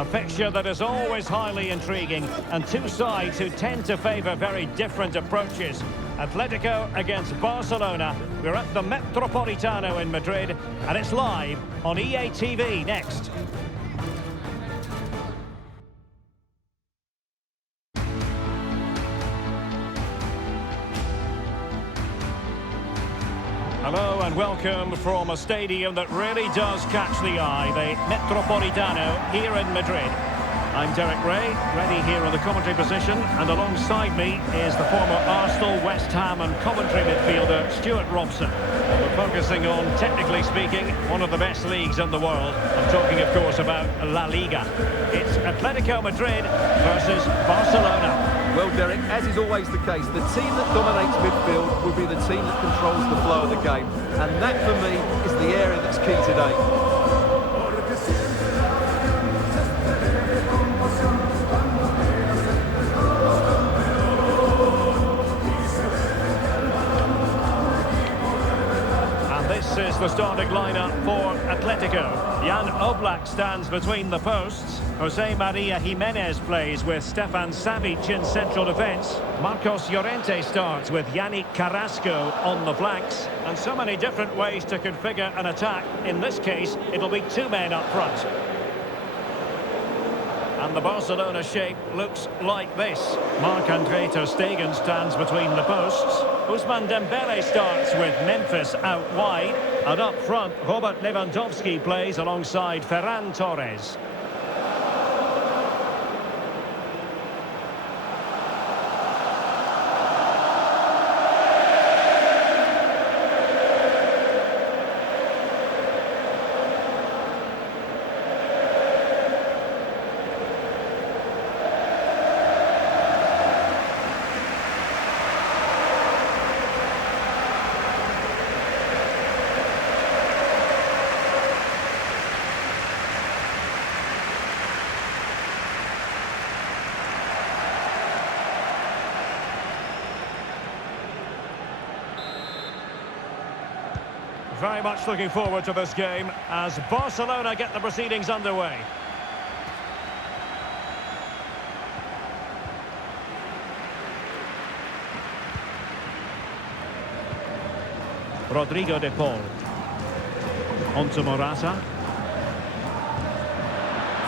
A fixture that is always highly intriguing, and two sides who tend to favour very different approaches. Atletico against Barcelona. We're at the Metropolitano in Madrid, and it's live on EA TV next. Hello and welcome from a stadium that really does catch the eye, the Metropolitano here in Madrid. I'm Derek Ray, ready here in the commentary position, and alongside me is the former Arsenal, West Ham and Coventry midfielder Stuart Robson. We're focusing on, technically speaking, one of the best leagues in the world. I'm talking, of course, about LaLiga. It's Atletico Madrid versus Barcelona. Well, Derek, as is always the case, the team that dominates midfield will be the team that controls the flow of the game. And that, for me, is the area that's key today. This is the starting lineup for Atletico. Jan Oblak stands between the posts. Jose Maria Jimenez plays with Stefan Savic in central defence. Marcos Llorente starts with Yannick Carrasco on the flanks. And so many different ways to configure an attack. In this case, it'll be two men up front. And the Barcelona shape looks like this. Marc-Andre ter Stegen stands between the posts. Ousmane Dembele starts with Memphis out wide. And up front, Robert Lewandowski plays alongside Ferran Torres. Very much looking forward to this game as Barcelona get the proceedings underway. Rodrigo de Paul. Onto Morata.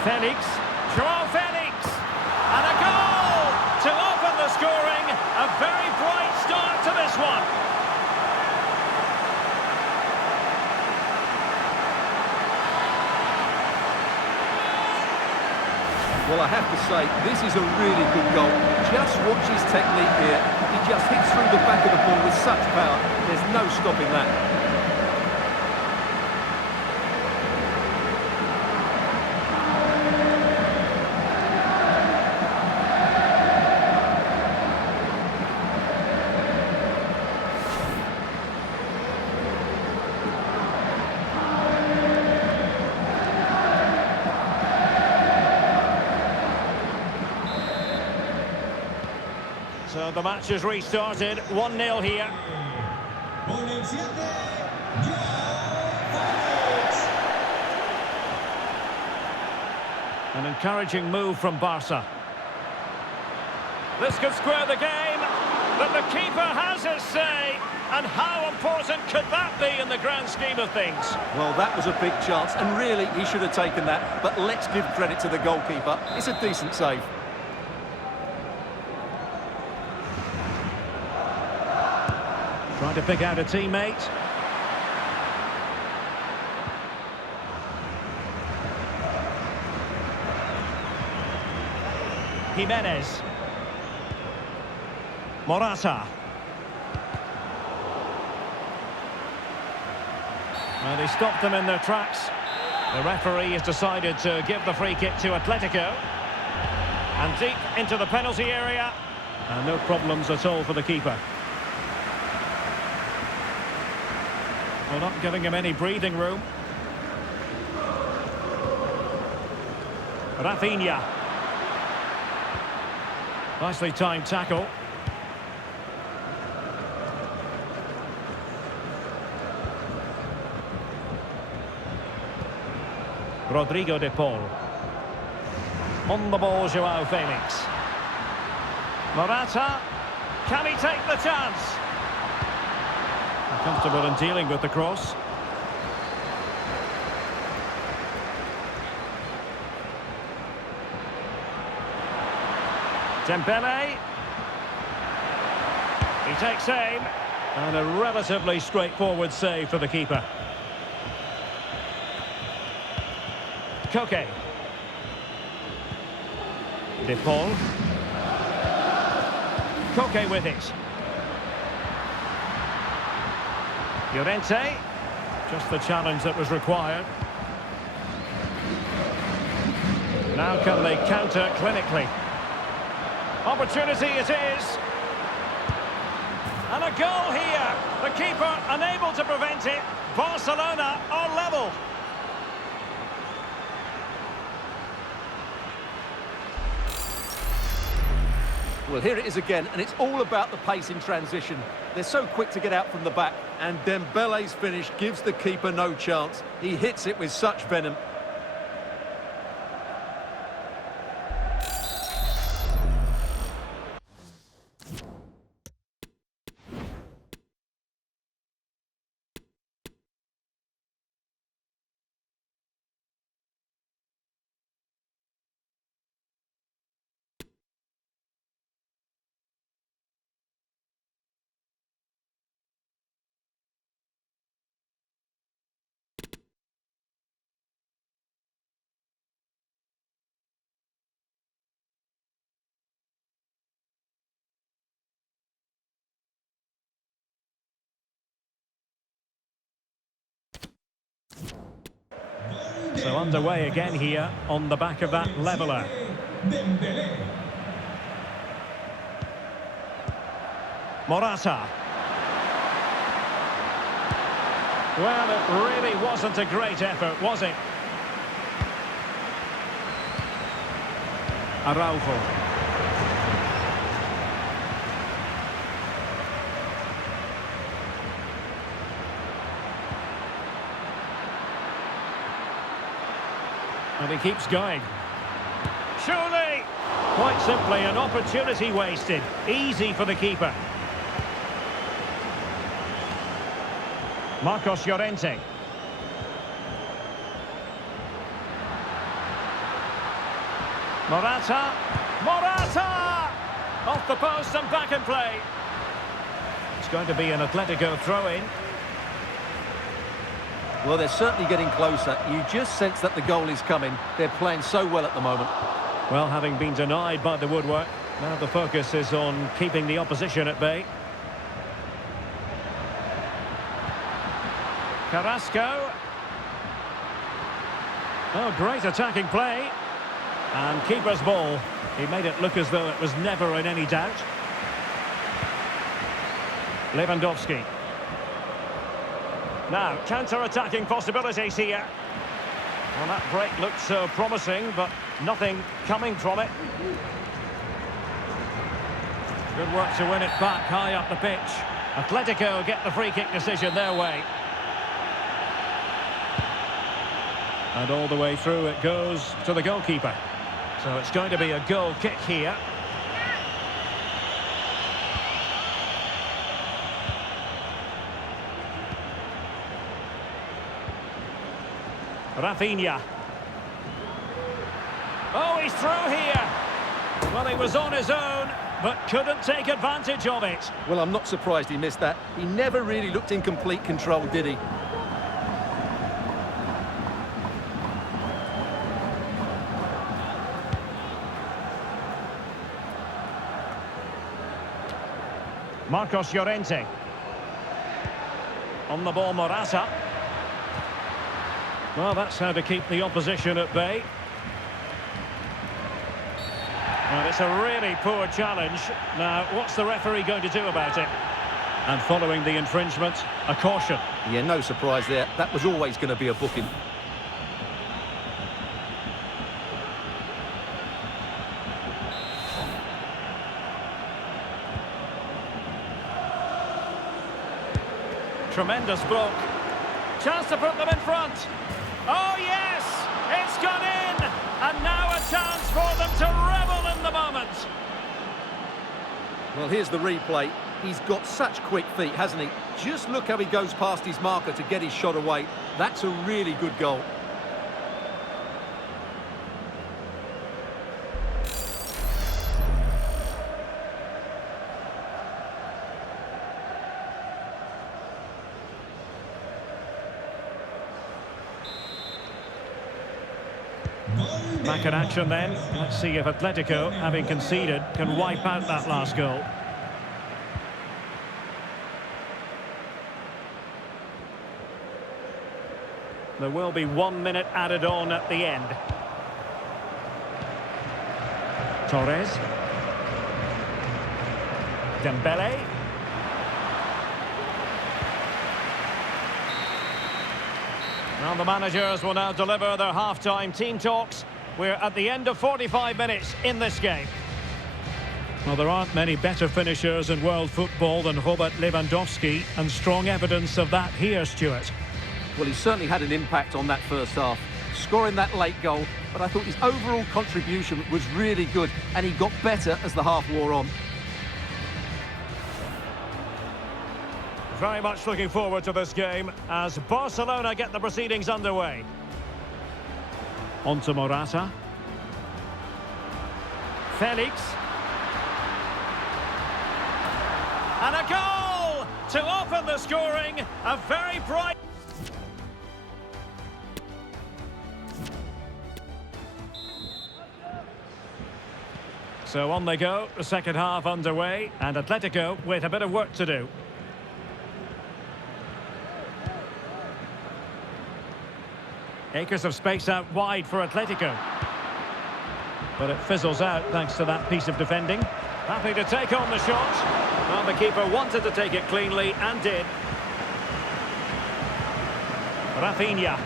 Felix. Joao Felix! And a goal to open the scoring. A very bright start to this one. Well, I have to say, this is a really good goal. Just watch his technique here. He just hits through the back of the ball with such power. There's no stopping that. So the match has restarted, 1-0 here. An encouraging move from Barca. This could square the game, but the keeper has his say. And how important could that be in the grand scheme of things? Well, that was a big chance, and really, he should have taken that. But let's give credit to the goalkeeper. It's a decent save. Trying to pick out a teammate. Jimenez. Morata. Well, they stopped them in their tracks. The referee has decided to give the free kick to Atletico. And deep into the penalty area. And no problems at all for the keeper. Well, not giving him any breathing room. Rafinha. Nicely timed tackle. Rodrigo de Paul. On the ball, Joao Felix. Morata. Can he take the chance? Comfortable in dealing with the cross. Dembele. He takes aim. And a relatively straightforward save for the keeper. Koke. De Paul. Koke with it. Llorente. Just the challenge that was required. Now can they counter clinically? Opportunity it is. And a goal here. The keeper unable to prevent it. Barcelona are level. Well, here it is again, and it's all about the pace in transition. They're so quick to get out from the back, and Dembele's finish gives the keeper no chance. He hits it with such venom. So underway again here on the back of that leveller. Morata. Well, it really wasn't a great effort, was it? Araujo. And he keeps going. Surely! Quite simply an opportunity wasted. Easy for the keeper. Marcos Llorente. Morata. Morata! Off the post and back in play. It's going to be an Atletico throw-in. Well, they're certainly getting closer. You just sense that the goal is coming. They're playing so well at the moment. Well, having been denied by the woodwork, now the focus is on keeping the opposition at bay. Carrasco. Oh, great attacking play. And keeper's ball. He made it look as though it was never in any doubt. Lewandowski. Now, counter-attacking possibilities here. Well, that break looked so promising, but nothing coming from it. Good work to win it back high up the pitch. Atletico get the free-kick decision their way. And all the way through it goes to the goalkeeper. So it's going to be a goal kick here. Rafinha. Oh, he's through here. Well, he was on his own, but couldn't take advantage of it. Well, I'm not surprised he missed that. He never really looked in complete control, did he? Marcos Llorente. On the ball, Morata. Well, that's how to keep the opposition at bay. Well, it's a really poor challenge. Now, what's the referee going to do about it? And following the infringement, a caution. Yeah, no surprise there. That was always going to be a booking. Tremendous block. Chance to put them in front. Oh, yes! It's gone in! And now a chance for the Well, here's the replay. He's got such quick feet, hasn't he? Just look how he goes past his marker to get his shot away. That's a really good goal. Back in action then. Let's see if Atletico, having conceded, can wipe out that last goal. There will be 1 minute added on at the end. Torres. Dembele. Well, the managers will now deliver their half-time team talks. We're at the end of 45 minutes in this game. Well, there aren't many better finishers in world football than Robert Lewandowski, and strong evidence of that here, Stuart. Well, he certainly had an impact on that first half, scoring that late goal, but I thought his overall contribution was really good, and he got better as the half wore on. Very much looking forward to this game as Barcelona get the proceedings underway. On to Morata. Felix. And a goal to open the scoring. A very bright... So on they go, the second half underway, and Atletico with a bit of work to do. Acres of space out wide for Atletico. But it fizzles out thanks to that piece of defending. Happy to take on the shot. Well, the keeper wanted to take it cleanly and did. Rafinha.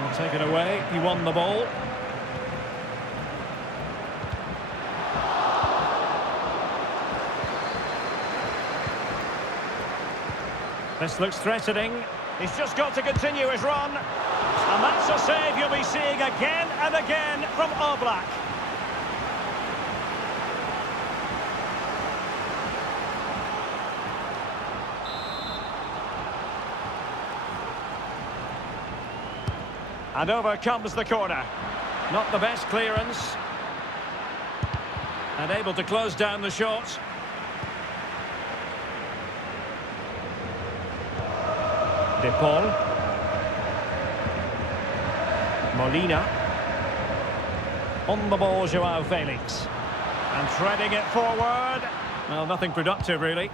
Well, taken away, he won the ball. This looks threatening. He's just got to continue his run. And that's a save you'll be seeing again and again from Oblak. And over comes the corner. Not the best clearance. And able to close down the shot. De Paul. Molina. On the ball, Joao Felix. And threading it forward. Well, nothing productive, really.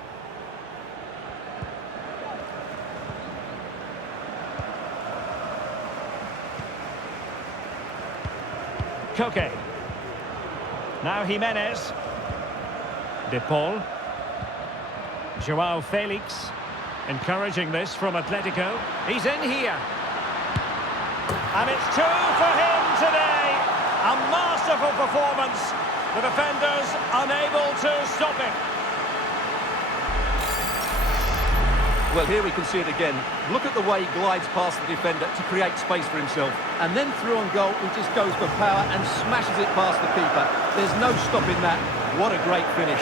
Koke. Now Jimenez. De Paul. Joao Felix. Encouraging this from Atletico. He's in here. And it's 2 for him today. A masterful performance. The defenders unable to stop him. Well, here we can see it again. Look at the way he glides past the defender to create space for himself. And then through on goal, he just goes for power and smashes it past the keeper. There's no stopping that. What a great finish.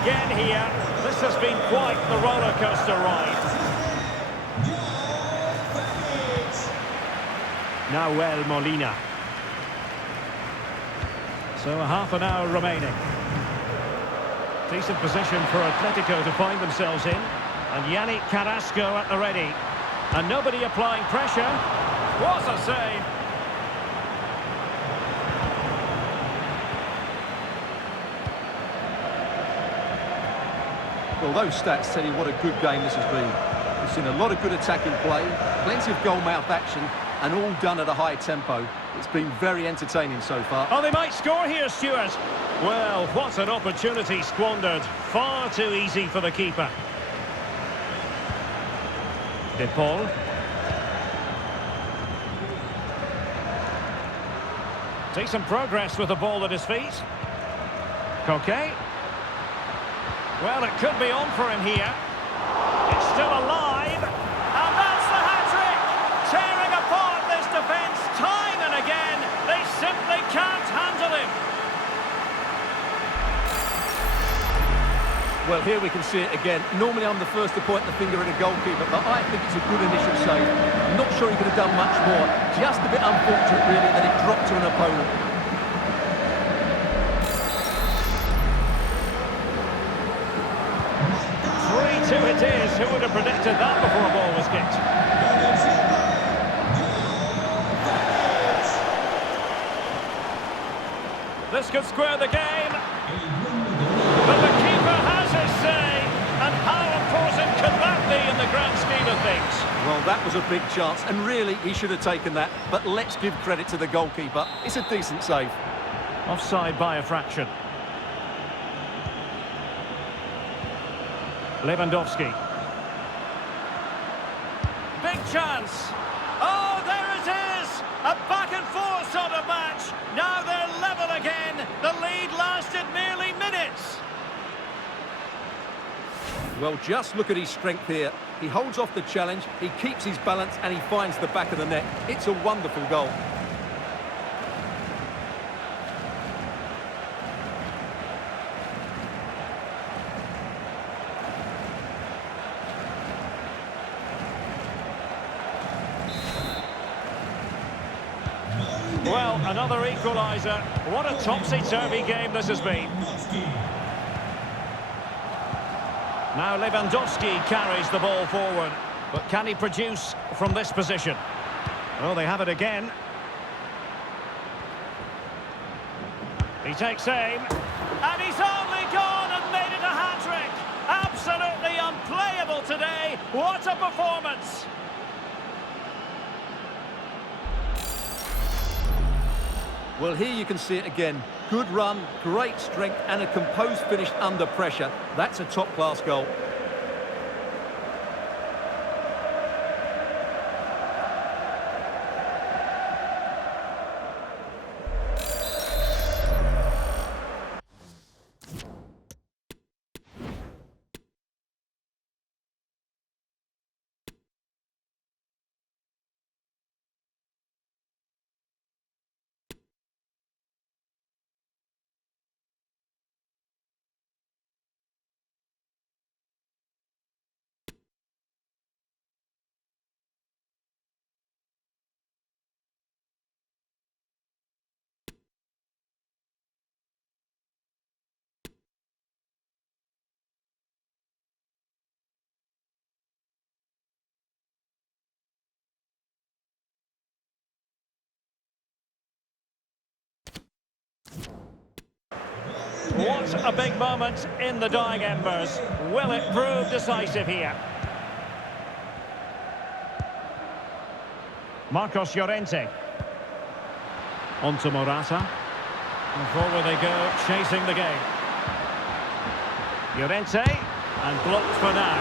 Again here, this has been quite the roller coaster ride. Nahuel Molina. So a half an hour remaining. Decent position for Atletico to find themselves in. And Yannick Carrasco at the ready. And nobody applying pressure. What a save! Well, those stats tell you what a good game this has been. We've seen a lot of good attacking play, plenty of goal-mouth action, and all done at a high tempo. It's been very entertaining so far. Oh, they might score here, Stuart. Well, what an opportunity squandered. Far too easy for the keeper. De Paul. Decent progress with the ball at his feet. Koke. Well, it could be on for him here. It's still alive. And that's the hat-trick! here we can see it again. Normally I'm the first to point the finger at a goalkeeper, but I think it's a good initial save. Not sure he could have done much more. Just a bit unfortunate, really, that it dropped to an opponent. It is. Who would have predicted that before a ball was kicked? This could square the game. But the keeper has his say. And how important could that be in the grand scheme of things? Well, that was a big chance, and really he should have taken that. But let's give credit to the goalkeeper. It's a decent save. Offside by a fraction. Lewandowski. Big chance. Oh, there it is! A back and forth sort of match. Now they're level again. The lead lasted merely minutes. Well, just look at his strength here. He holds off the challenge, he keeps his balance, and he finds the back of the net. It's a wonderful goal. Well, another equaliser. What a topsy-turvy game this has been. Now Lewandowski carries the ball forward. But can he produce from this position? Oh, they have it again. He takes aim. And he's only gone and made it a hat-trick. Absolutely unplayable today. What a performance. Well, here you can see it again. Good run, great strength, and a composed finish under pressure. That's a top-class goal. What a big moment in the dying embers. Will it prove decisive here? Marcos Llorente. On to Morata. And forward they go, chasing the game. Llorente. And blocked for now.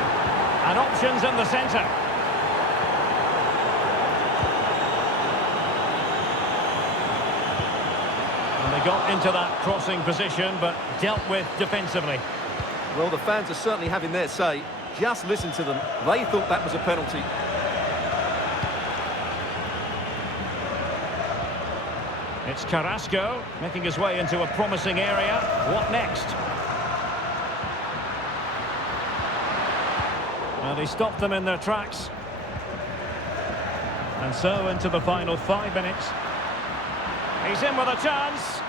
And options in the centre. They got into that crossing position, but dealt with defensively. Well, the fans are certainly having their say. Just listen to them. They thought that was a penalty. It's Carrasco making his way into a promising area. What next? Well, they stopped them in their tracks. And so into the final 5 minutes. He's in with a chance.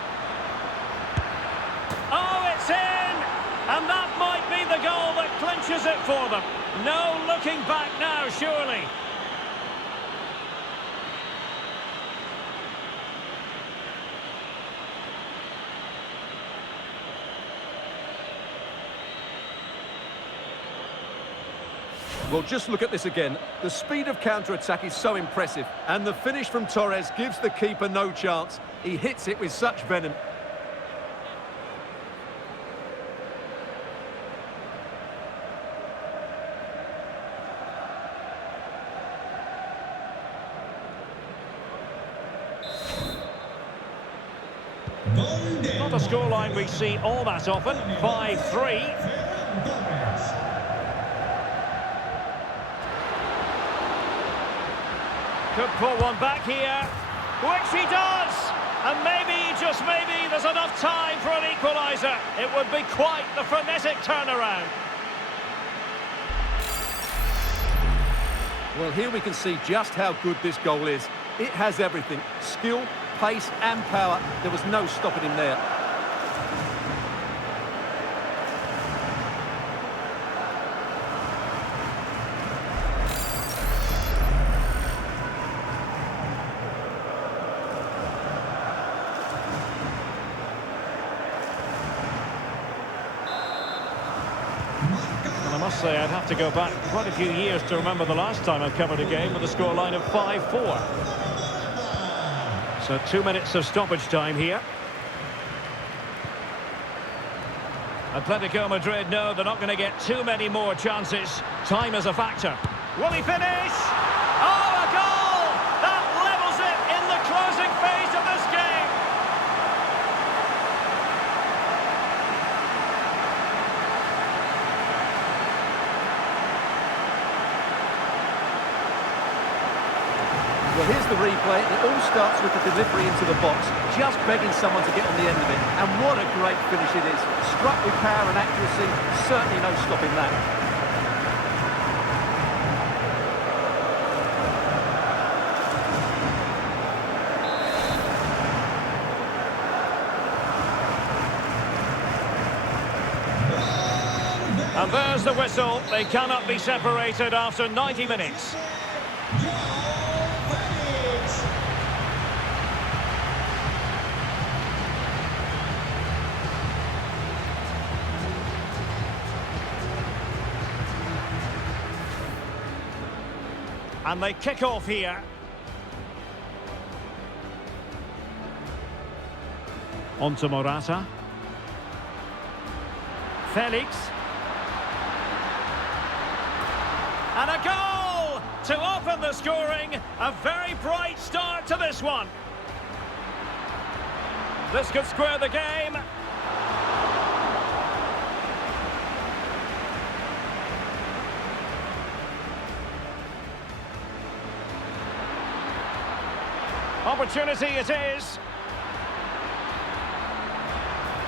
Oh, it's in! And that might be the goal that clinches it for them. No looking back now, surely. Well, just look at this again. The speed of counter-attack is so impressive. And the finish from Torres gives the keeper no chance. He hits it with such venom. Not a scoreline we see all that often. 5-3. Could pull one back here, which he does! And maybe, just maybe, there's enough time for an equaliser. It would be quite the frenetic turnaround. Well, here we can see just how good this goal is. It has everything. Skill, pace and power. There was no stopping him there. I must say I'd have to go back quite a few years to remember the last time I covered a game with a scoreline of 5-4. So 2 minutes of stoppage time here. Atletico Madrid know they're not going to get too many more chances. Time is a factor. Will he finish? Oh, a goal! That levels it in the closing phase of this game. Well, here's the replay. It all starts with the delivery into the box, just begging someone to get on the end of it. And what a great finish it is. Struck with power and accuracy, certainly no stopping that. And there's the whistle. They cannot be separated after 90 minutes. And they kick off here. On to Morata. Felix. And a goal to open the scoring. A very bright start to this one. This could square the game. Opportunity it is.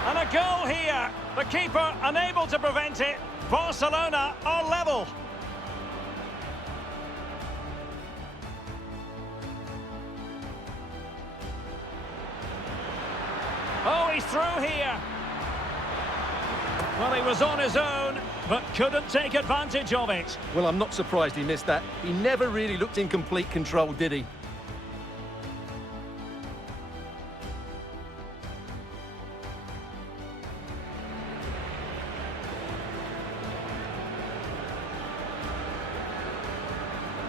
And a goal here. The keeper unable to prevent it. Barcelona are level. Oh, he's through here. Well, he was on his own, but couldn't take advantage of it. Well, I'm not surprised he missed that. He never really looked in complete control, did he?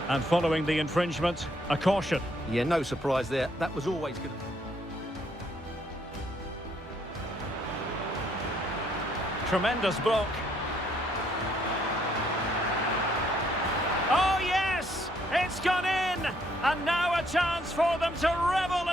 And following the infringement, a caution. Yeah, no surprise there. That was always good. Tremendous block. Oh, yes! It's gone in! And now a chance for them to revel